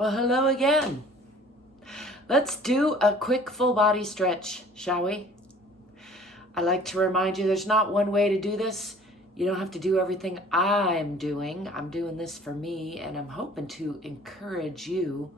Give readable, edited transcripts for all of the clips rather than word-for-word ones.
Well, hello again. Let's do a quick full body stretch, shall we? I like to remind you there's not one way to do this. You don't have to do everything I'm doing. I'm doing this for me, and I'm hoping to encourage you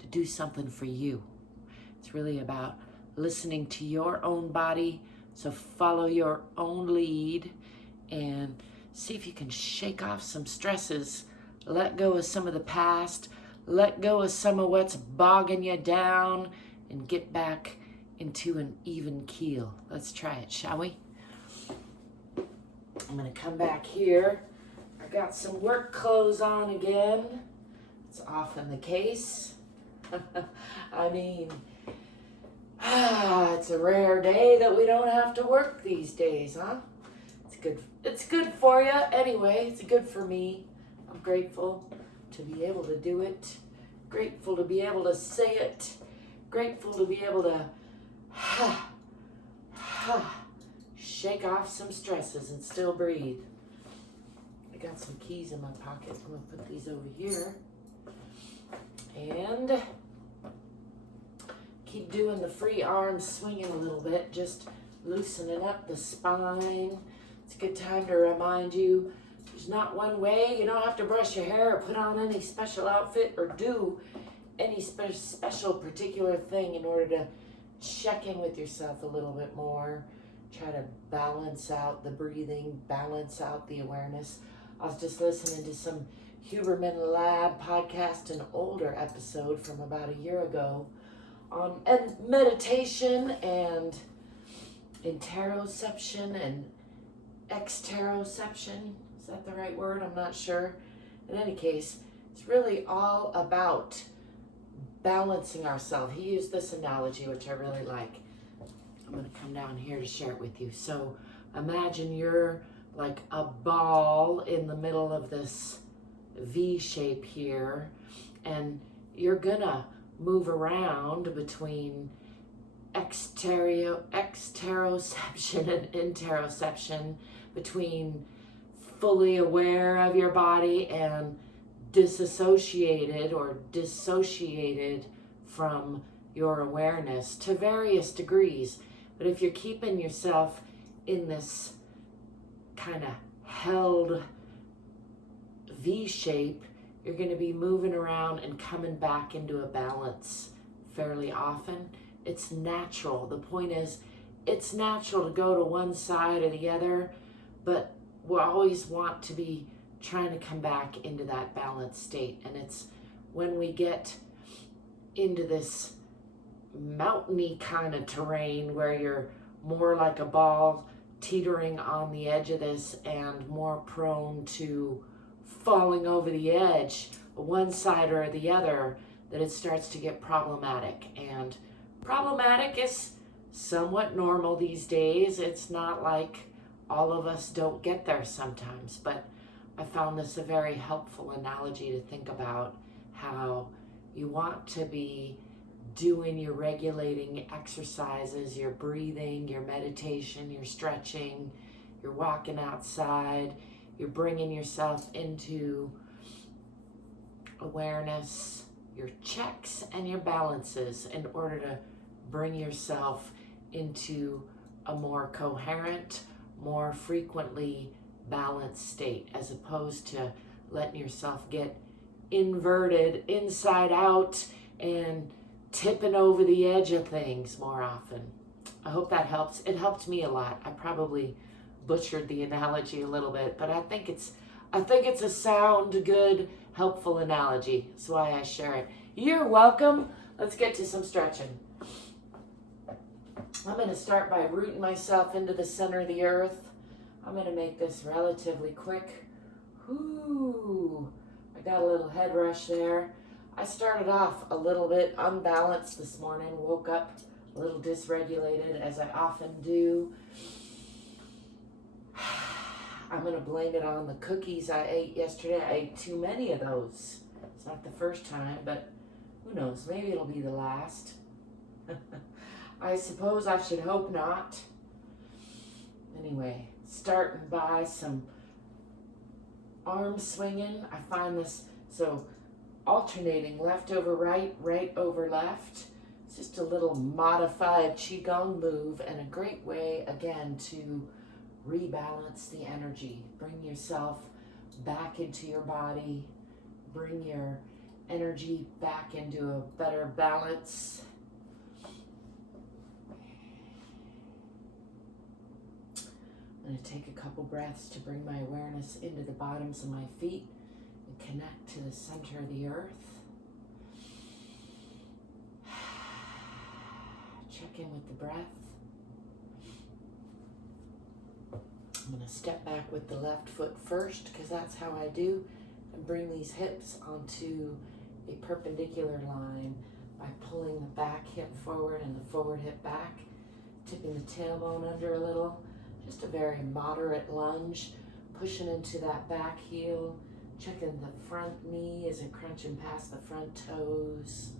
to do something for you. It's really about listening to your own body, so follow your own lead and see if you can shake off some stresses, let go of some of the past, let go of some of what's bogging you down, and get back into an even keel. Let's try it, shall we? I'm gonna come back here. I got some work clothes on again. It's often the case. I mean, it's a rare day that we don't have to work these days, huh? It's good for you anyway. It's good for me. I'm grateful to be able to do it. Grateful to be able to say it. Grateful to be able to shake off some stresses and still breathe. I got some keys in my pocket. I'm gonna put these over here. And keep doing the free arms swinging a little bit, just loosening up the spine. It's a good time to remind you there's not one way. You don't have to brush your hair or put on any special outfit or do any special particular thing in order to check in with yourself a little bit more. Try to balance out the breathing, balance out the awareness. I was just listening to some Huberman Lab podcast, an older episode from about a year ago, on meditation and interoception and exteroception. Is that the right word? I'm not sure. In any case, it's really all about balancing ourselves. He used this analogy, which I really like. I'm going to come down here to share it with you. So imagine you're like a ball in the middle of this V shape here, and you're going to move around between exteroception and interoception, between fully aware of your body and disassociated or dissociated from your awareness to various degrees. But if you're keeping yourself in this kind of held V shape, you're going to be moving around and coming back into a balance fairly often. It's natural. The point is, it's natural to go to one side or the other, but we always want to be trying to come back into that balanced state. And it's when we get into this mountainy kind of terrain where you're more like a ball teetering on the edge of this and more prone to falling over the edge, one side or the other, that it starts to get problematic. And problematic is somewhat normal these days. It's not like all of us don't get there sometimes, but I found this a very helpful analogy to think about how you want to be doing your regulating exercises, your breathing, your meditation, your stretching, you're walking outside, you're bringing yourself into awareness, your checks and your balances in order to bring yourself into a more coherent, more frequently balanced state, as opposed to letting yourself get inverted inside out and tipping over the edge of things more often. I hope that helps. It helped me a lot. I probably butchered the analogy a little bit, but I think it's a sound, good, helpful analogy. That's why I share it. You're welcome. Let's get to some stretching. I'm going to start by rooting myself into the center of the earth. I'm going to make this relatively quick. Whoo! I got a little head rush there. I started off a little bit unbalanced this morning, woke up a little dysregulated, as I often do. I'm going to blame it on the cookies I ate yesterday. I ate too many of those. It's not the first time, but who knows? Maybe it'll be the last. I suppose I should hope not. Anyway, starting by some arm swinging. I find this, so alternating left over right, right over left. It's just a little modified Qigong move and a great way, again, to rebalance the energy. Bring yourself back into your body. Bring your energy back into a better balance. I'm going to take a couple breaths to bring my awareness into the bottoms of my feet and connect to the center of the earth. Check in with the breath. I'm going to step back with the left foot first because that's how I do, and bring these hips onto a perpendicular line by pulling the back hip forward and the forward hip back, tipping the tailbone under a little. Just a very moderate lunge, pushing into that back heel, checking the front knee as it crunching past the front toes.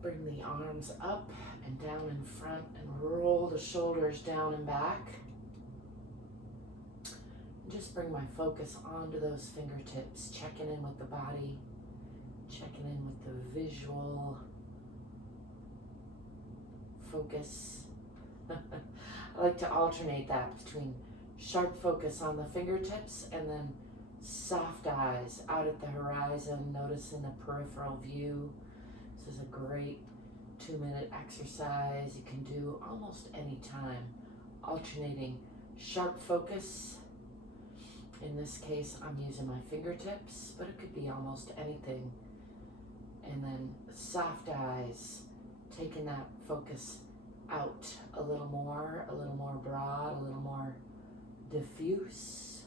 Bring the arms up and down in front and roll the shoulders down and back. And just bring my focus onto those fingertips, checking in with the body, checking in with the visual focus. I like to alternate that between sharp focus on the fingertips and then soft eyes out at the horizon, noticing the peripheral view. This is a great 2-minute exercise you can do almost any time, alternating sharp focus. In this case, I'm using my fingertips, but it could be almost anything. And then soft eyes, taking that focus out a little more broad, a little more diffuse.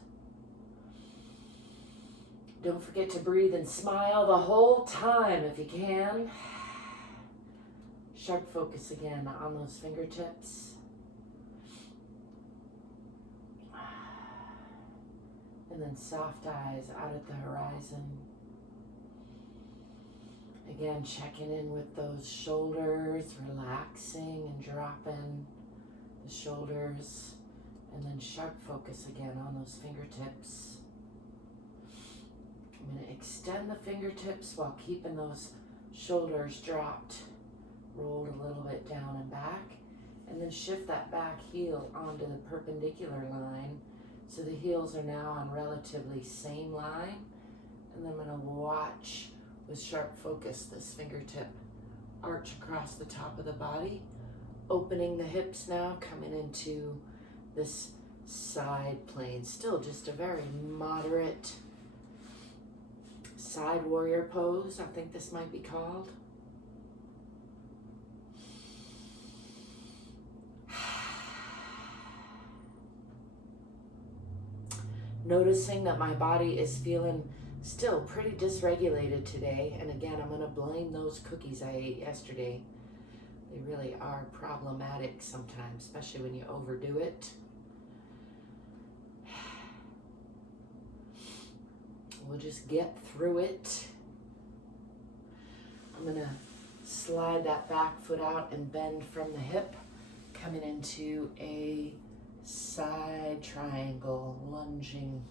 Don't forget to breathe and smile the whole time if you can. Sharp focus again on those fingertips. And then soft eyes out at the horizon. Again, checking in with those shoulders, relaxing and dropping the shoulders. And then sharp focus again on those fingertips. I'm going to extend the fingertips while keeping those shoulders dropped, rolled a little bit down and back. And then shift that back heel onto the perpendicular line. So the heels are now on relatively same line. And then I'm going to watch with sharp focus this fingertip arch across the top of the body, opening the hips now, coming into this side plane. Still just a very moderate side warrior pose, I think this might be called. Noticing that my body is feeling still pretty dysregulated today, and again, I'm going to blame those cookies I ate yesterday. They really are problematic sometimes, especially when you overdo it. We'll just get through it. I'm going to slide that back foot out and bend from the hip, coming into a side triangle, lunging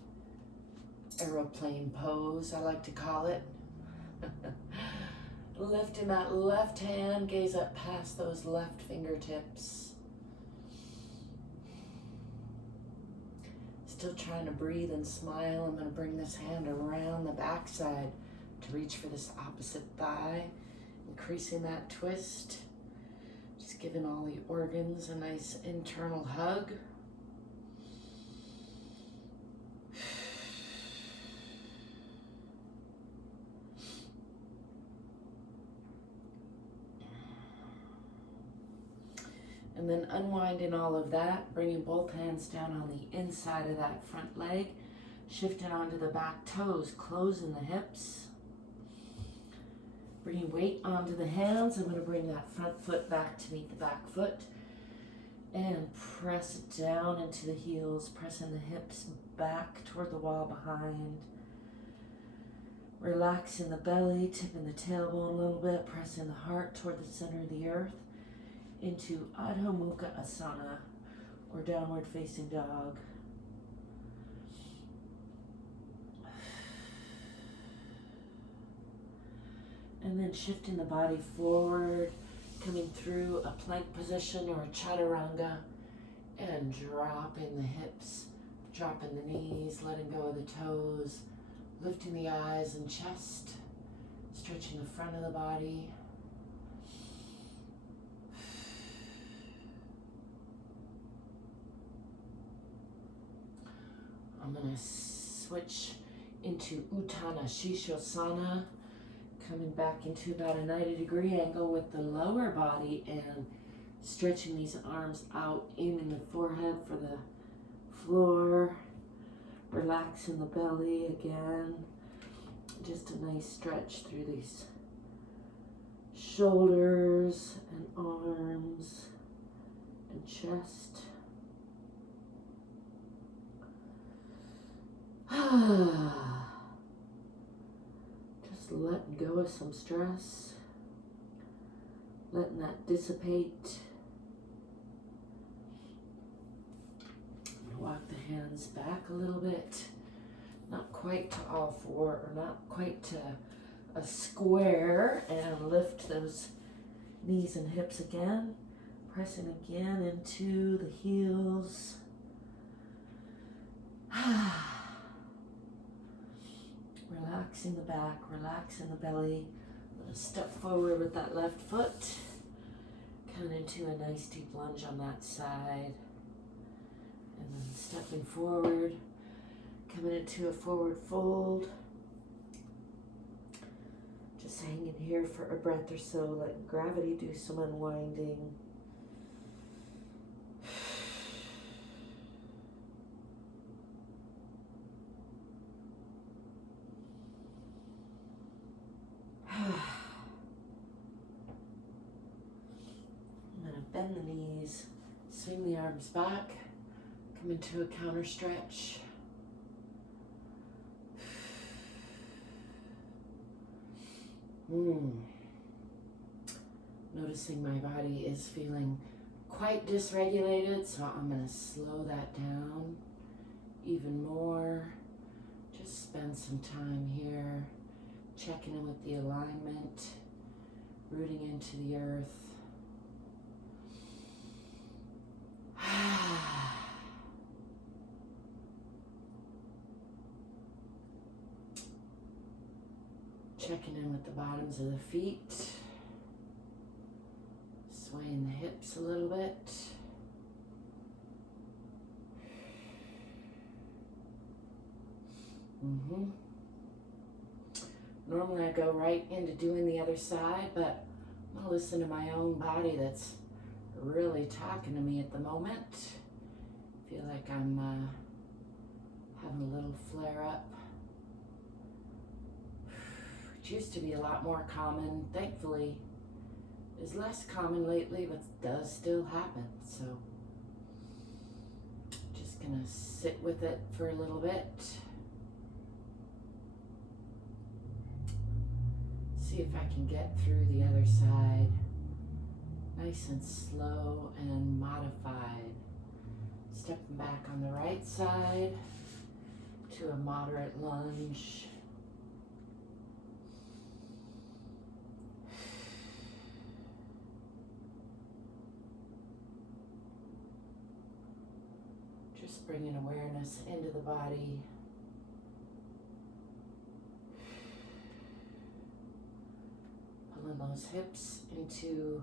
aeroplane pose, I like to call it. Lifting that left hand, gaze up past those left fingertips. Still trying to breathe and smile. I'm going to bring this hand around the backside to reach for this opposite thigh, increasing that twist. Just giving all the organs a nice internal hug. And then unwinding all of that, bringing both hands down on the inside of that front leg, shifting onto the back toes, closing the hips. Bringing weight onto the hands. I'm going to bring that front foot back to meet the back foot. And press it down into the heels, pressing the hips back toward the wall behind. Relaxing the belly, tipping the tailbone a little bit, pressing the heart toward the center of the earth. Into Adho Mukha Asana, or downward facing dog. And then shifting the body forward, coming through a plank position or a chaturanga, and dropping the hips, dropping the knees, letting go of the toes, lifting the eyes and chest, stretching the front of the body. I'm going to switch into Uttanasana Shishosana, coming back into about a 90-degree angle with the lower body and stretching these arms out, aiming the forehead for the floor, relaxing the belly again. Just a nice stretch through these shoulders and arms and chest. Just letting go of some stress, letting that dissipate. Walk the hands back a little bit, not quite to all four, or not quite to a square, and lift those knees and hips again, pressing again into the heels. Relaxing the back, relaxing the belly. Let's step forward with that left foot, coming into a nice deep lunge on that side. And then stepping forward, coming into a forward fold. Just hanging here for a breath or so, letting gravity do some unwinding. I'm going to bend the knees, swing the arms back. Come into a counter stretch. Noticing my body is feeling quite dysregulated, so I'm going to slow that down even more. Just spend some time here checking in with the alignment, rooting into the earth. Checking in with the bottoms of the feet, swaying the hips a little bit. Normally I go right into doing the other side, but I'm gonna listen to my own body that's really talking to me at the moment. Feel like I'm having a little flare up. It used to be a lot more common. Thankfully, is less common lately, but does still happen. So, just gonna sit with it for a little bit. See if I can get through the other side. Nice and slow and modified. Stepping back on the right side to a moderate lunge. Just bringing awareness into the body. Pulling those hips into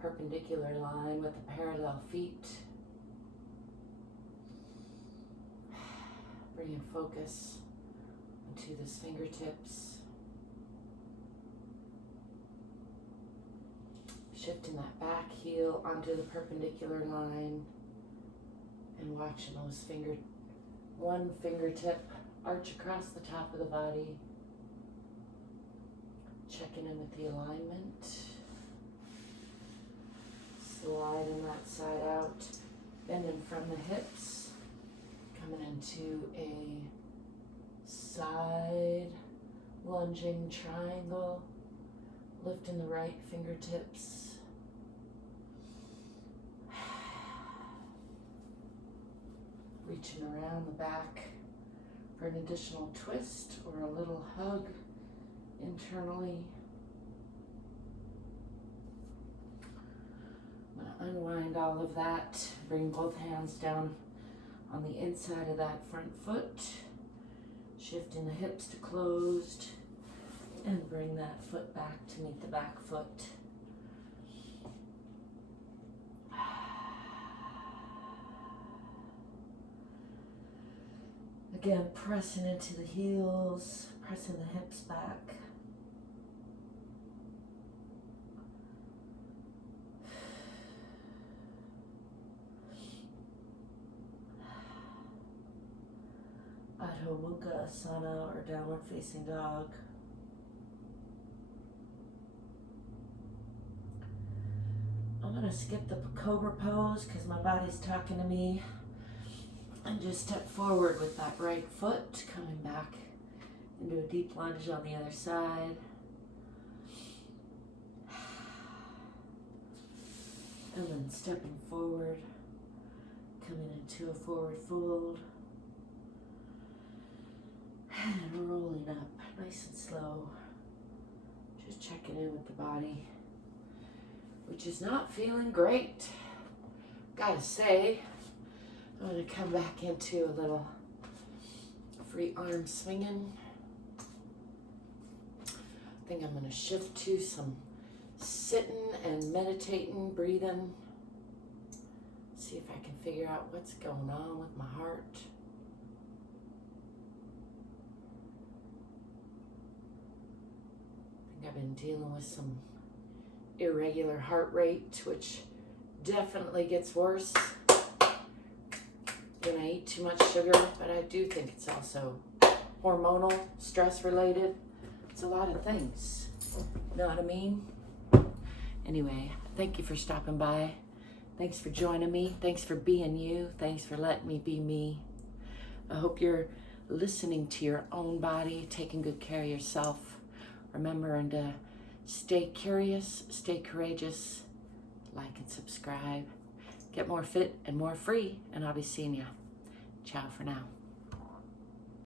perpendicular line with the parallel feet. Bringing focus into the fingertips. Shifting that back heel onto the perpendicular line and watching those one fingertip arch across the top of the body. Checking in with the alignment. Sliding that side out, bending from the hips, coming into a side lunging triangle, lifting the right fingertips. Reaching around the back for an additional twist or a little hug internally. I'm going to unwind all of that, bring both hands down on the inside of that front foot, shifting the hips to closed, and bring that foot back to meet the back foot. Again, pressing into the heels, pressing the hips back. Adho Mukha Asana or downward facing dog. I'm going to skip the cobra pose because my body's talking to me. And just step forward with that right foot, coming back into a deep lunge on the other side. And then stepping forward, coming into a forward fold. And rolling up, nice and slow. Just checking in with the body, which is not feeling great. Gotta say, I'm going to come back into a little free arm swinging. I think I'm going to shift to some sitting and meditating, breathing. See if I can figure out what's going on with my heart. I think I've been dealing with some irregular heart rate, which definitely gets worse when I eat too much sugar, but I do think it's also hormonal, stress related. It's a lot of things. You know what I mean? Anyway, thank you for stopping by. Thanks for joining me. Thanks for being you. Thanks for letting me be me. I hope you're listening to your own body, taking good care of yourself. Remembering to stay curious, stay courageous, like and subscribe. Get more fit and more free, and I'll be seeing you. Ciao for now.